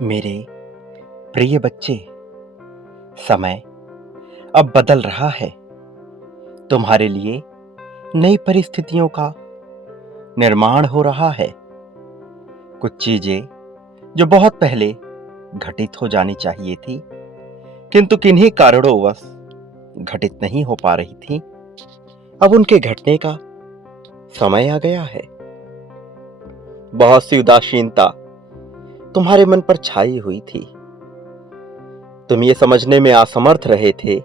मेरे प्रिय बच्चे, समय अब बदल रहा है। तुम्हारे लिए नई परिस्थितियों का निर्माण हो रहा है। कुछ चीजें जो बहुत पहले घटित हो जानी चाहिए थी, किंतु किन्हीं कारणोंवश घटित नहीं हो पा रही थी, अब उनके घटने का समय आ गया है। बहुत सी उदासीनता तुम्हारे मन पर छाई हुई थी। तुम ये समझने में असमर्थ रहे थे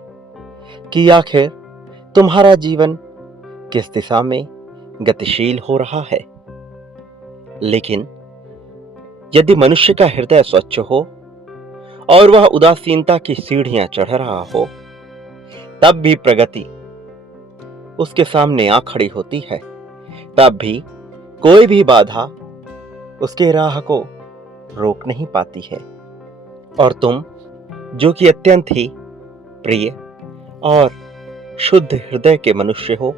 कि आखिर तुम्हारा जीवन किस दिशा में गतिशील हो रहा है। लेकिन यदि मनुष्य का हृदय स्वच्छ हो और वह उदासीनता की सीढ़ियां चढ़ रहा हो, तब भी प्रगति उसके सामने आ खड़ी होती है। तब भी कोई भी बाधा उसके राह को रोक नहीं पाती है। और तुम जो कि अत्यंत ही प्रिय और शुद्ध हृदय के मनुष्य हो,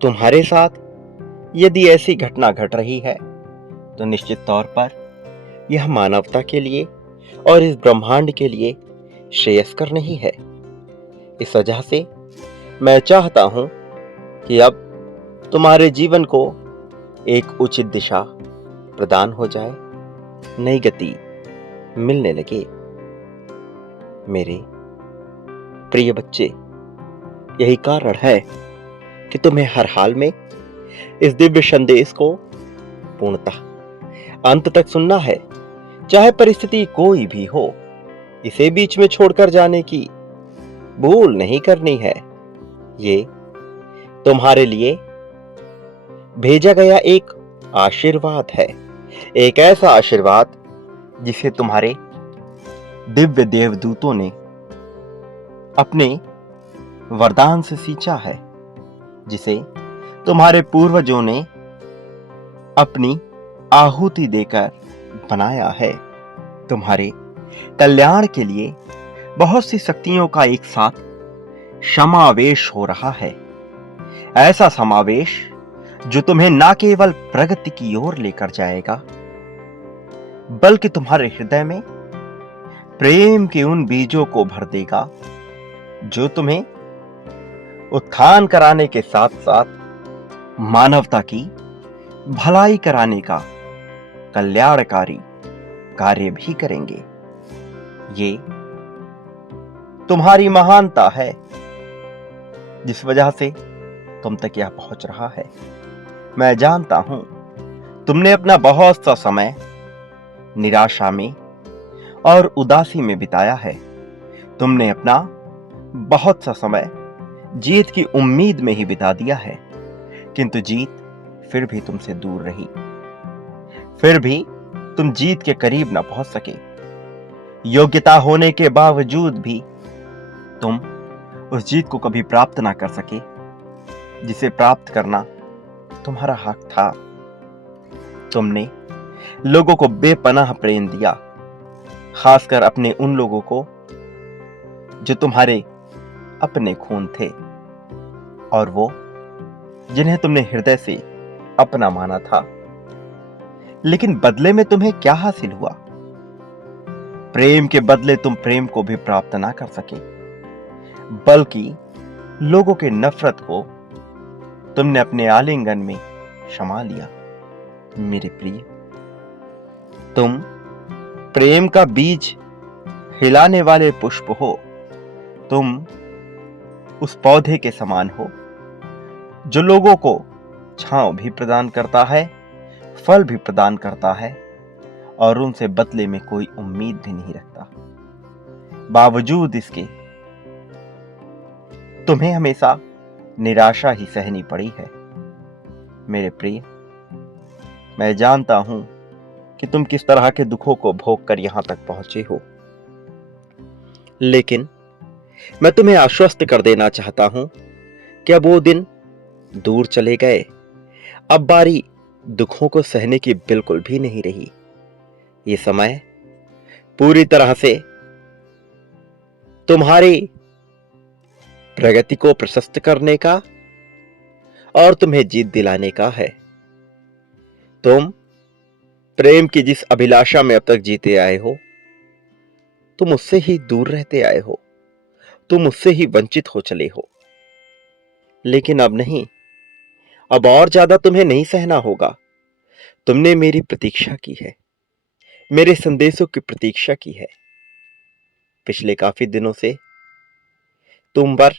तुम्हारे साथ यदि ऐसी घटना घट रही है तो निश्चित तौर पर यह मानवता के लिए और इस ब्रह्मांड के लिए श्रेयस्कर नहीं है। इस वजह से मैं चाहता हूं कि अब तुम्हारे जीवन को एक उचित दिशा प्रदान हो जाए, नई गति मिलने लगे। मेरे प्रिय बच्चे, यही कारण है कि तुम्हें हर हाल में इस दिव्य संदेश को पूर्णतः अंत तक सुनना है, चाहे परिस्थिति कोई भी हो। इसे बीच में छोड़कर जाने की भूल नहीं करनी है। ये तुम्हारे लिए भेजा गया एक आशीर्वाद है, एक ऐसा आशीर्वाद जिसे तुम्हारे दिव्य देवदूतों ने अपने वरदान से सींचा है, जिसे तुम्हारे पूर्वजों ने अपनी आहुति देकर बनाया है। तुम्हारे कल्याण के लिए बहुत सी शक्तियों का एक साथ समावेश हो रहा है। ऐसा समावेश जो तुम्हें न केवल प्रगति की ओर लेकर जाएगा, बल्कि तुम्हारे हृदय में प्रेम के उन बीजों को भर देगा जो तुम्हें उत्थान कराने के साथ साथ मानवता की भलाई कराने का कल्याणकारी कार्य भी करेंगे। ये तुम्हारी महानता है, जिस वजह से तुम तक यह पहुंच रहा है। मैं जानता हूं तुमने अपना बहुत सा समय निराशा में और उदासी में बिताया है। तुमने अपना बहुत सा समय जीत की उम्मीद में ही बिता दिया है, किंतु जीत फिर भी तुमसे दूर रही। फिर भी तुम जीत के करीब ना पहुंच सके। योग्यता होने के बावजूद भी तुम उस जीत को कभी प्राप्त ना कर सके, जिसे प्राप्त करना तुम्हारा हक था। तुमने लोगों को बेपनाह प्रेम दिया, खासकर अपने उन लोगों को जो तुम्हारे अपने खून थे और वो जिन्हें तुमने हृदय से अपना माना था। लेकिन बदले में तुम्हें क्या हासिल हुआ? प्रेम के बदले तुम प्रेम को भी प्राप्त ना कर सके, बल्कि लोगों के नफरत को तुमने अपने आलिंगन में समा लिया। मेरे प्रिय, तुम प्रेम का बीज हिलाने वाले पुष्प हो। तुम उस पौधे के समान हो जो लोगों को छांव भी प्रदान करता है, फल भी प्रदान करता है और उनसे बदले में कोई उम्मीद भी नहीं रखता। बावजूद इसके तुम्हें हमेशा निराशा ही सहनी पड़ी है। मेरे प्रिय, मैं जानता हूं कि तुम किस तरह के दुखों को भोग कर यहां तक पहुंचे हो, लेकिन मैं तुम्हें आश्वस्त कर देना चाहता हूं कि अब वो दिन दूर चले गए। अब बारी दुखों को सहने की बिल्कुल भी नहीं रही। ये समय पूरी तरह से तुम्हारी प्रगति को प्रशस्त करने का और तुम्हें जीत दिलाने का है। तुम प्रेम की जिस अभिलाषा में अब तक जीते आए हो, तुम उससे ही दूर रहते आए हो, तुम उससे ही वंचित हो चले हो। लेकिन अब नहीं, अब और ज्यादा तुम्हें नहीं सहना होगा। तुमने मेरी प्रतीक्षा की है, मेरे संदेशों की प्रतीक्षा की है। पिछले काफी दिनों से तुम पर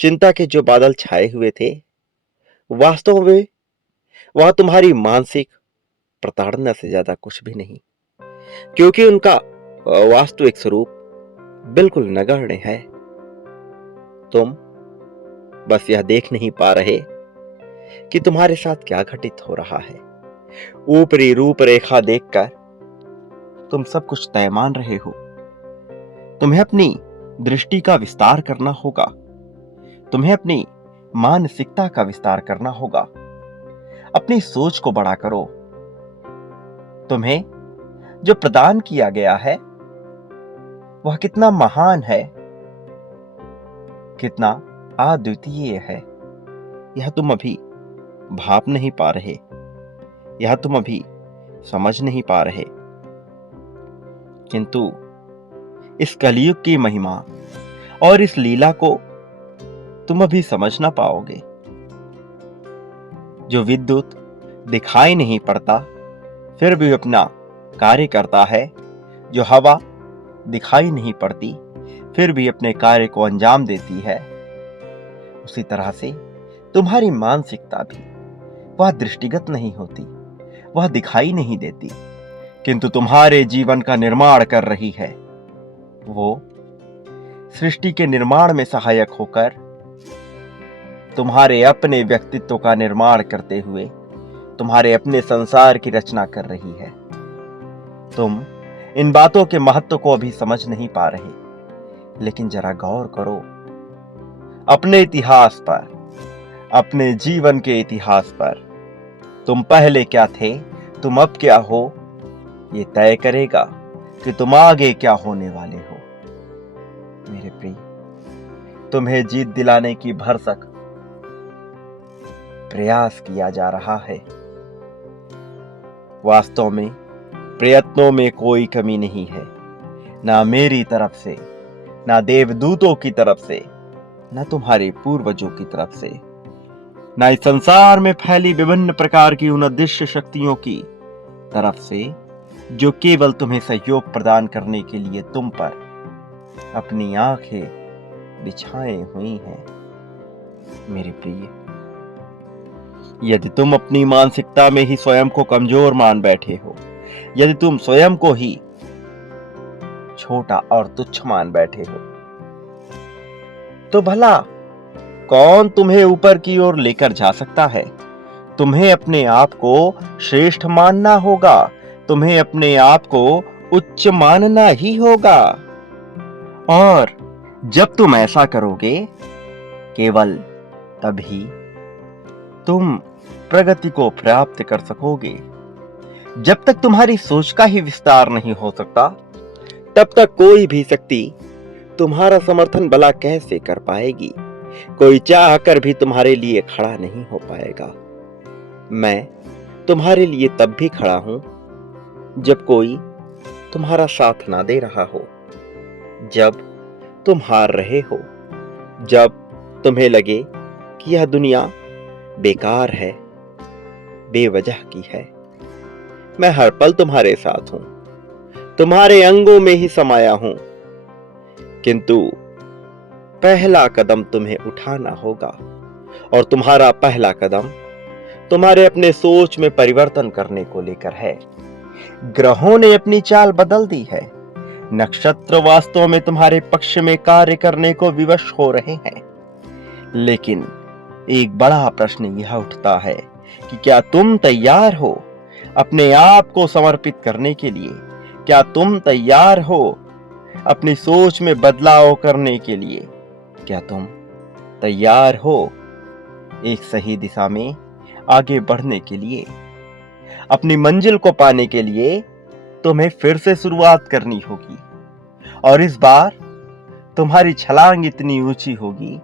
चिंता के जो बादल छाए हुए थे, वास्तव में वह तुम्हारी मानसिक प्रताड़ना से ज्यादा कुछ भी नहीं, क्योंकि उनका वास्तविक स्वरूप बिल्कुल नगण्य है। तुम बस यह देख नहीं पा रहे कि तुम्हारे साथ क्या घटित हो रहा है। ऊपरी रूपरेखा देखकर तुम सब कुछ तय मान रहे हो। तुम्हें अपनी दृष्टि का विस्तार करना होगा, तुम्हें अपनी मानसिकता का विस्तार करना होगा, अपनी सोच को बड़ा करो। तुम्हें जो प्रदान किया गया है वह कितना महान है, कितना अद्वितीय है, यह तुम अभी भाप नहीं पा रहे, यह तुम अभी समझ नहीं पा रहे। किंतु इस कलयुग की महिमा और इस लीला को तुम अभी समझ ना पाओगे। जो विद्युत दिखाई नहीं पड़ता फिर भी अपना कार्य करता है, जो हवा दिखाई नहीं पड़ती फिर भी अपने कार्य को अंजाम देती है, उसी तरह से तुम्हारी मानसिकता भी, वह दृष्टिगत नहीं होती, वह दिखाई नहीं देती, किंतु तुम्हारे जीवन का निर्माण कर रही है। वो सृष्टि के निर्माण में सहायक होकर तुम्हारे अपने व्यक्तित्व का निर्माण करते हुए तुम्हारे अपने संसार की रचना कर रही है। तुम इन बातों के महत्व को अभी समझ नहीं पा रहे, लेकिन जरा गौर करो अपने इतिहास पर, अपने जीवन के इतिहास पर। तुम पहले क्या थे, तुम अब क्या हो, ये तय करेगा कि तुम आगे क्या होने वाले हो। मेरे प्रिय, तुम्हें जीत दिलाने की भरसक प्रयास किया जा रहा है। वास्तव में प्रयत्नों में कोई कमी नहीं है, ना मेरी तरफ से, ना देवदूतों की तरफ से, ना तुम्हारे पूर्वजों की तरफ से, ना इस संसार में फैली विभिन्न प्रकार की उन अदृश्य शक्तियों की तरफ से, जो केवल तुम्हें सहयोग प्रदान करने के लिए तुम पर अपनी आंखें बिछाए हुई हैं। मेरे प्रिय, यदि तुम अपनी मानसिकता में ही स्वयं को कमजोर मान बैठे हो, यदि तुम स्वयं को ही छोटा और तुच्छ मान बैठे हो, तो भला कौन तुम्हें ऊपर की ओर लेकर जा सकता है। तुम्हें अपने आप को श्रेष्ठ मानना होगा, तुम्हें अपने आप को उच्च मानना ही होगा। और जब तुम ऐसा करोगे, केवल तभी तुम प्रगति को प्राप्त कर सकोगे। जब तक तुम्हारी सोच का ही विस्तार नहीं हो सकता, तब तक कोई भी शक्ति तुम्हारा समर्थन भला कैसे कर पाएगी। कोई चाह कर भी तुम्हारे लिए खड़ा नहीं हो पाएगा। मैं तुम्हारे लिए तब भी खड़ा हूं जब कोई तुम्हारा साथ ना दे रहा हो, जब तुम हार रहे हो, जब तुम्हें लगे कि यह दुनिया बेकार है, बेवजह की है। मैं हर पल तुम्हारे साथ हूं, तुम्हारे अंगों में ही समाया हूं, किंतु पहला कदम तुम्हें उठाना होगा। और तुम्हारा पहला कदम तुम्हारे अपने सोच में परिवर्तन करने को लेकर है। ग्रहों ने अपनी चाल बदल दी है, नक्षत्र वास्तव में तुम्हारे पक्ष में कार्य करने को विवश हो रहे हैं। लेकिन एक बड़ा प्रश्न यह उठता है कि क्या तुम तैयार हो अपने आप को समर्पित करने के लिए? क्या तुम तैयार हो अपनी सोच में बदलाव करने के लिए? क्या तुम तैयार हो एक सही दिशा में आगे बढ़ने के लिए? अपनी मंजिल को पाने के लिए तुम्हें फिर से शुरुआत करनी होगी, और इस बार तुम्हारी छलांग इतनी ऊंची होगी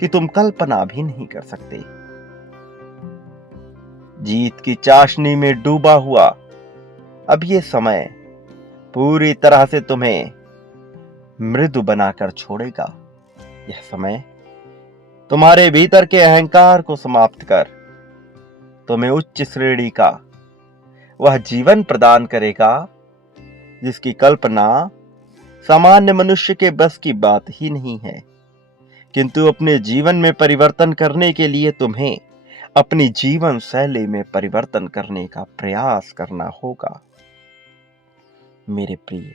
कि तुम कल्पना भी नहीं कर सकते। जीत की चाशनी में डूबा हुआ अब ये समय पूरी तरह से तुम्हें मृदु बनाकर छोड़ेगा। यह समय तुम्हारे भीतर के अहंकार को समाप्त कर तुम्हें उच्च श्रेणी का वह जीवन प्रदान करेगा जिसकी कल्पना सामान्य मनुष्य के बस की बात ही नहीं है। किंतु अपने जीवन में परिवर्तन करने के लिए तुम्हें अपनी जीवन शैली में परिवर्तन करने का प्रयास करना होगा। मेरे प्रिय,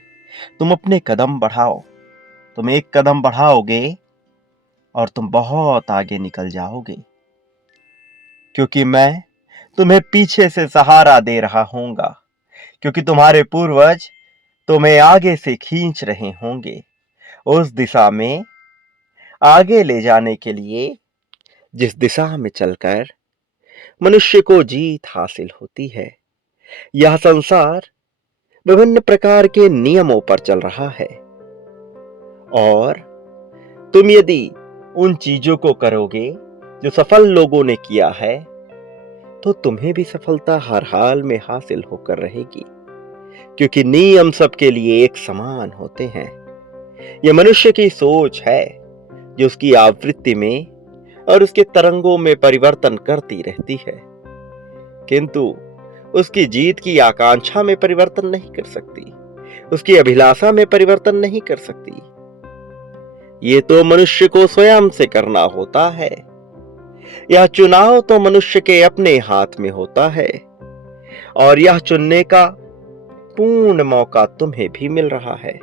तुम अपने कदम बढ़ाओ। तुम एक कदम बढ़ाओगे और तुम बहुत आगे निकल जाओगे, क्योंकि मैं तुम्हें पीछे से सहारा दे रहा हूंगा, क्योंकि तुम्हारे पूर्वज तुम्हें आगे से खींच रहे होंगे उस दिशा में आगे ले जाने के लिए जिस दिशा में चलकर मनुष्य को जीत हासिल होती है। यह संसार विभिन्न प्रकार के नियमों पर चल रहा है और तुम यदि उन चीजों को करोगे जो सफल लोगों ने किया है तो तुम्हें भी सफलता हर हाल में हासिल होकर रहेगी, क्योंकि नियम सबके लिए एक समान होते हैं। यह मनुष्य की सोच है जो उसकी आवृत्ति में और उसके तरंगों में परिवर्तन करती रहती है, किंतु उसकी जीत की आकांक्षा में परिवर्तन नहीं कर सकती, उसकी अभिलाषा में परिवर्तन नहीं कर सकती। ये तो मनुष्य को स्वयं से करना होता है। यह चुनाव तो मनुष्य के अपने हाथ में होता है और यह चुनने का पूर्ण मौका तुम्हें भी मिल रहा है।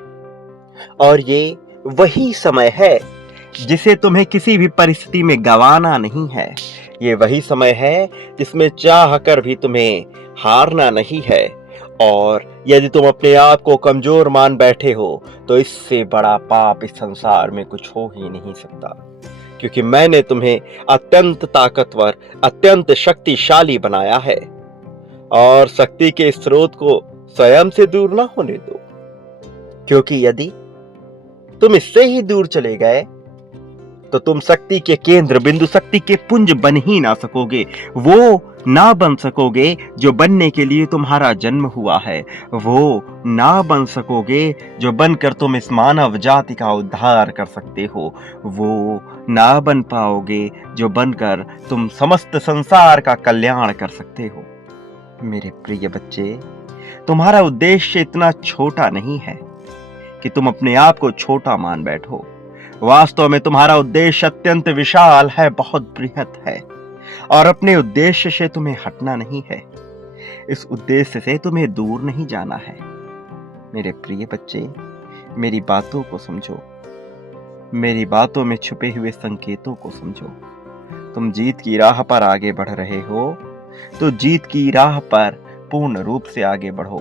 और ये वही समय है जिसे तुम्हें किसी भी परिस्थिति में गंवाना नहीं है। ये वही समय है जिसमें चाह कर भी तुम्हें हारना नहीं है। और यदि तुम अपने आप को कमजोर मान बैठे हो तो इससे बड़ा पाप इस संसार में कुछ हो ही नहीं सकता, क्योंकि मैंने तुम्हें अत्यंत ताकतवर, अत्यंत शक्तिशाली बनाया है और शक्ति के स्रोत को स्वयं से दूर ना होने दो, क्योंकि यदि तुम इससे ही दूर चले गए तो तुम शक्ति के केंद्र बिंदु, शक्ति के पुंज बन ही ना सकोगे। वो ना बन सकोगे जो बनने के लिए तुम्हारा जन्म हुआ है। वो ना बन सकोगे जो बनकर तुम इस मानव जाति का उद्धार कर सकते हो। वो ना बन पाओगे जो बनकर तुम समस्त संसार का कल्याण कर सकते हो। मेरे प्रिय बच्चे, तुम्हारा उद्देश्य इतना छोटा नहीं है कि तुम अपने आप को छोटा मान बैठो। वास्तव में तुम्हारा उद्देश्य अत्यंत विशाल है, बहुत बृहत है, और अपने उद्देश्य से तुम्हें हटना नहीं है। इस उद्देश्य से तुम्हें दूर नहीं जाना है। मेरे प्रिय बच्चे, मेरी बातों को समझो, मेरी बातों में छुपे हुए संकेतों को समझो। तुम जीत की राह पर आगे बढ़ रहे हो तो जीत की राह पर पूर्ण रूप से आगे बढ़ो।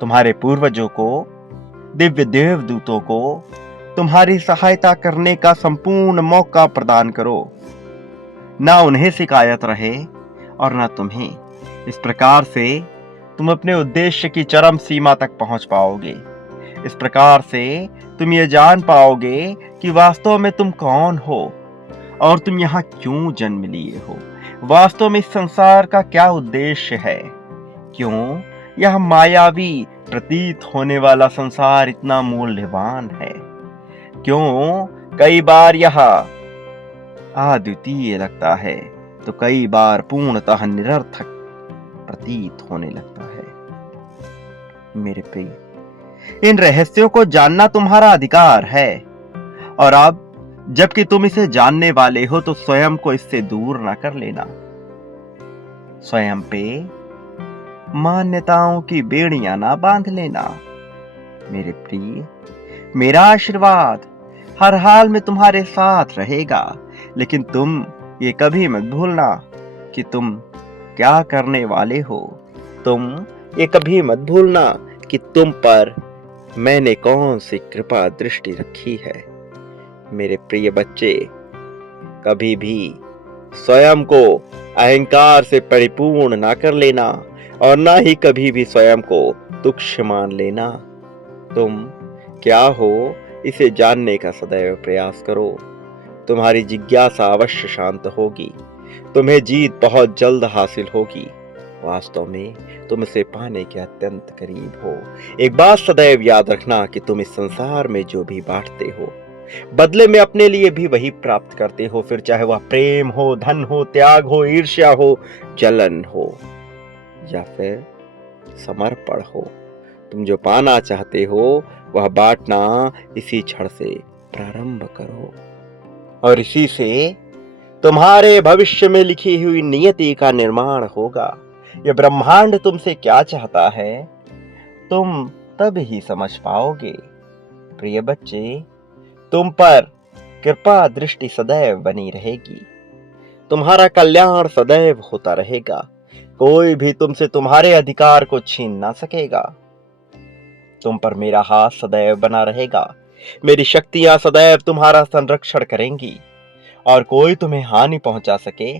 तुम्हारे पूर्वजों को, दिव्य देवदूतों को तुम्हारी सहायता करने का संपूर्ण मौका प्रदान करो। ना उन्हें शिकायत रहे और ना तुम्हें। इस प्रकार से तुम अपने उद्देश्य की चरम सीमा तक पहुंच पाओगे। इस प्रकार से तुम ये जान पाओगे कि वास्तव में तुम कौन हो और तुम यहाँ क्यों जन्म लिए हो। वास्तव में इस संसार का क्या उद्देश्य है, क्यों यह मायावी प्रतीत होने वाला संसार इतना मूल्यवान है, क्यों कई बार यह अद्वितीय लगता है तो कई बार पूर्णतः निरर्थक प्रतीत होने लगता है। मेरे प्रिय, इन रहस्यों को जानना तुम्हारा अधिकार है, और अब जबकि तुम इसे जानने वाले हो तो स्वयं को इससे दूर ना कर लेना। स्वयं पे मान्यताओं की बेड़ियां ना बांध लेना। मेरे प्रिय, मेरा आशीर्वाद हर हाल में तुम्हारे साथ रहेगा, लेकिन तुम ये कभी मत भूलना कि तुम क्या करने वाले हो। तुम ये कभी मत भूलना कि तुम पर मैंने कौन सी कृपा दृष्टि रखी है। मेरे प्रिय बच्चे, कभी भी स्वयं को अहंकार से परिपूर्ण ना कर लेना और ना ही कभी भी स्वयं को तुच्छ मान लेना। तुम क्या हो इसे जानने का सदैव प्रयास करो। तुम्हारी जिज्ञासा अवश्य शांत होगी। तुम्हें जीत बहुत जल्द हासिल होगी। वास्तव में तुम इसे पाने के अत्यंत करीब हो। एक बात सदैव याद रखना कि तुम इस संसार में जो भी बांटते हो, बदले में अपने लिए भी वही प्राप्त करते हो, फिर चाहे वह प्रेम हो, धन हो, त्याग हो, ईर्ष्या हो, जलन हो या फिर समर्पण हो। तुम जो पाना चाहते हो वह बांटना इसी क्षण से प्रारंभ करो, और इसी से तुम्हारे भविष्य में लिखी हुई नियति का निर्माण होगा। यह ब्रह्मांड तुमसे क्या चाहता है, तुम तब ही समझ पाओगे। प्रिय बच्चे, तुम पर कृपा दृष्टि सदैव बनी रहेगी। तुम्हारा कल्याण सदैव होता रहेगा। कोई भी तुमसे तुम्हारे अधिकार को छीन ना सकेगा। तुम पर मेरा हाथ सदैव बना रहेगा। मेरी शक्तियां सदैव तुम्हारा संरक्षण करेंगी और कोई तुम्हें हानि पहुंचा सके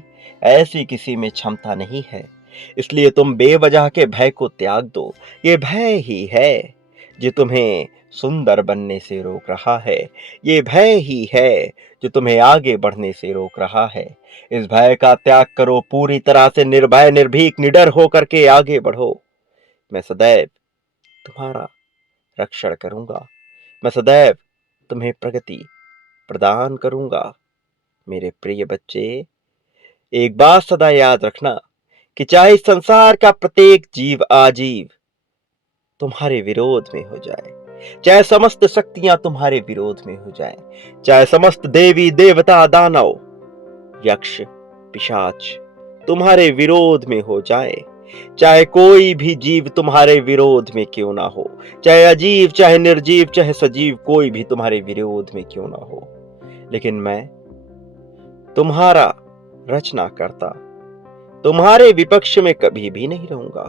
ऐसी किसी में क्षमता नहीं है। इसलिए तुम बेवजह के भय को त्याग दो। ये भय ही है जो तुम्हें सुंदर बनने से रोक रहा है। ये भय ही है जो तुम्हें आगे बढ़ने से रोक रहा है। इस भय का त्याग करो, पूरी तरह से निर्भय, निर्भीक, निडर होकर के आगे बढ़ो। मैं सदैव तुम्हारा रक्षण करूंगा। मैं सदैव तुम्हें प्रगति प्रदान करूंगा। मेरे प्रिय बच्चे, एक बात सदा याद रखना कि चाहे इस संसार का प्रत्येक जीव आजीव तुम्हारे विरोध में हो जाए, चाहे समस्त शक्तियां तुम्हारे विरोध में हो जाएं, चाहे समस्त देवी देवता दानव यक्ष पिशाच तुम्हारे विरोध में हो जाए, चाहे कोई भी जीव तुम्हारे विरोध में क्यों ना हो, चाहे अजीव, चाहे निर्जीव, चाहे सजीव, कोई भी तुम्हारे विरोध में क्यों ना हो, लेकिन मैं तुम्हारा रचना करता तुम्हारे विपक्ष में कभी भी नहीं रहूंगा।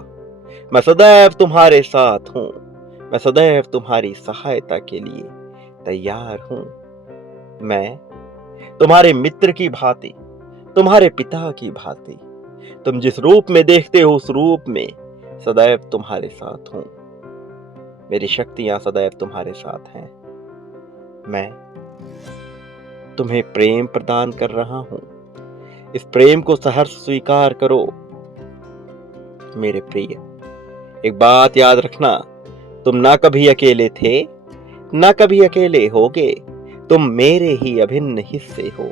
मैं सदैव तुम्हारे साथ हूं। मैं सदैव तुम्हारी सहायता के लिए तैयार हूं। मैं तुम्हारे मित्र की भांति, तुम्हारे पिता की भांति, तुम जिस रूप में देखते हो उस रूप में सदैव तुम्हारे साथ हूं। मेरी शक्तियां सदैव तुम्हारे साथ हैं। मैं तुम्हें प्रेम प्रदान कर रहा हूं। इस प्रेम को सहर्ष स्वीकार करो। मेरे प्रिय, एक बात याद रखना, तुम ना कभी अकेले थे, ना कभी अकेले होगे। तुम मेरे ही अभिन्न हिस्से हो।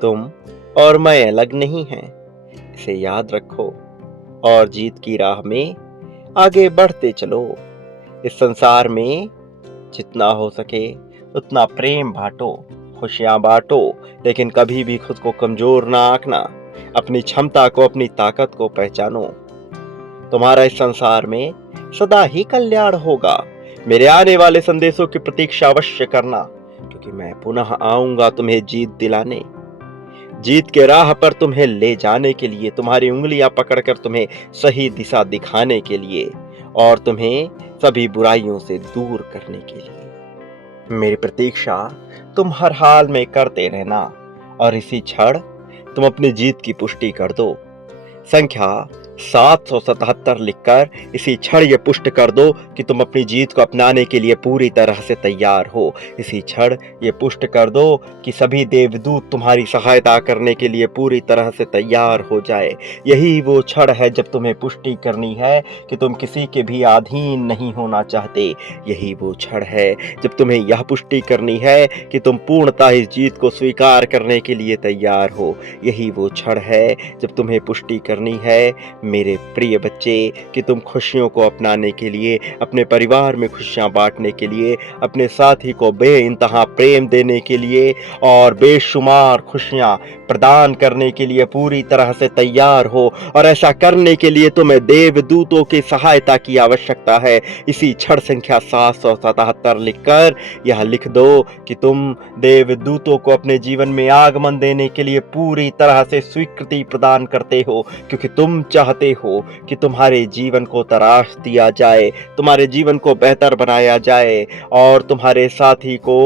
तुम और मैं अलग नहीं हैं, इसे याद रखो और जीत की राह में आगे बढ़ते चलो। इस संसार में जितना हो सके उतना प्रेम बांटो, खुशियां बांटो, लेकिन कभी भी खुद को कमजोर ना आंकना। अपनी क्षमता को, अपनी ताकत को पहचानो। तुम्हारा इस संसार में सदा ही कल्याण होगा। मेरे आने वाले संदेशों की प्रतीक्षा अवश्य करना, क्योंकि मैं पुनः आऊंगा तुम्हें जीत दिलाने, जीत के राह पर तुम्हें ले जाने के लिए, तुम्हारी उंगलियां पकड़कर तुम्हें सही दिशा दिखाने के लिए और तुम्हें सभी बुराइयों से दूर करने के लिए। मेरी प्रतीक्षा तुम हर हाल में करते रहना और इसी क्षण तुम अपनी जीत की पुष्टि कर दो। संख्या 777 लिखकर इसी क्षण ये पुष्ट कर दो कि तुम अपनी जीत को अपनाने के लिए पूरी तरह से तैयार हो। इसी क्षण ये पुष्ट कर दो कि सभी देवदूत तुम्हारी सहायता करने के लिए पूरी तरह से तैयार हो जाए। यही वो क्षण है जब तुम्हें पुष्टि करनी है कि तुम किसी के भी अधीन नहीं होना चाहते। यही वो क्षण है जब तुम्हें यह पुष्टि करनी है कि तुम पूर्णतः इस जीत को स्वीकार करने के लिए तैयार हो। यही वो क्षण है जब तुम्हें पुष्टि करनी है, मेरे प्रिय बच्चे, कि तुम खुशियों को अपनाने के लिए, अपने परिवार में खुशियां बांटने के लिए, अपने साथी को बेइंतहा प्रेम देने के लिए और बेशुमार खुशियां प्रदान करने के लिए पूरी तरह से तैयार हो। और ऐसा करने के लिए तुम्हें देवदूतों की सहायता की आवश्यकता है। इसी क्षण संख्या 777 लिखकर यह लिख दो कि तुम देवदूतों को अपने जीवन में आगमन देने के लिए पूरी तरह से स्वीकृति प्रदान करते हो, क्योंकि तुम चाहते हो कि तुम्हारे जीवन को तराश दिया जाए, तुम्हारे जीवन को बेहतर बनाया जाए और तुम्हारे साथी को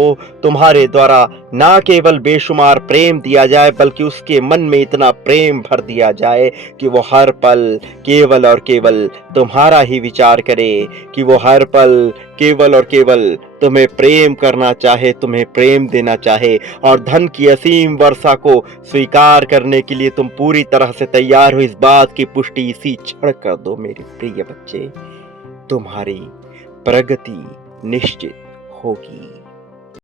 तुम्हारे द्वारा ना केवल बेशुमार प्रेम दिया जाए, बल्कि उसके मन में इतना प्रेम भर दिया जाए कि वो हर पल केवल और केवल तुम्हारा ही विचार करे, कि वो हर पल केवल और केवल तुम्हें प्रेम करना चाहे, तुम्हें प्रेम देना चाहे और धन की असीम वर्षा को स्वीकार करने के लिए तुम पूरी तरह से तैयार हो, इस बात की पुष्टि इसी क्षण कर दो मेरे प्रिय बच्चे। तुम्हारी प्रगति निश्चित होगी।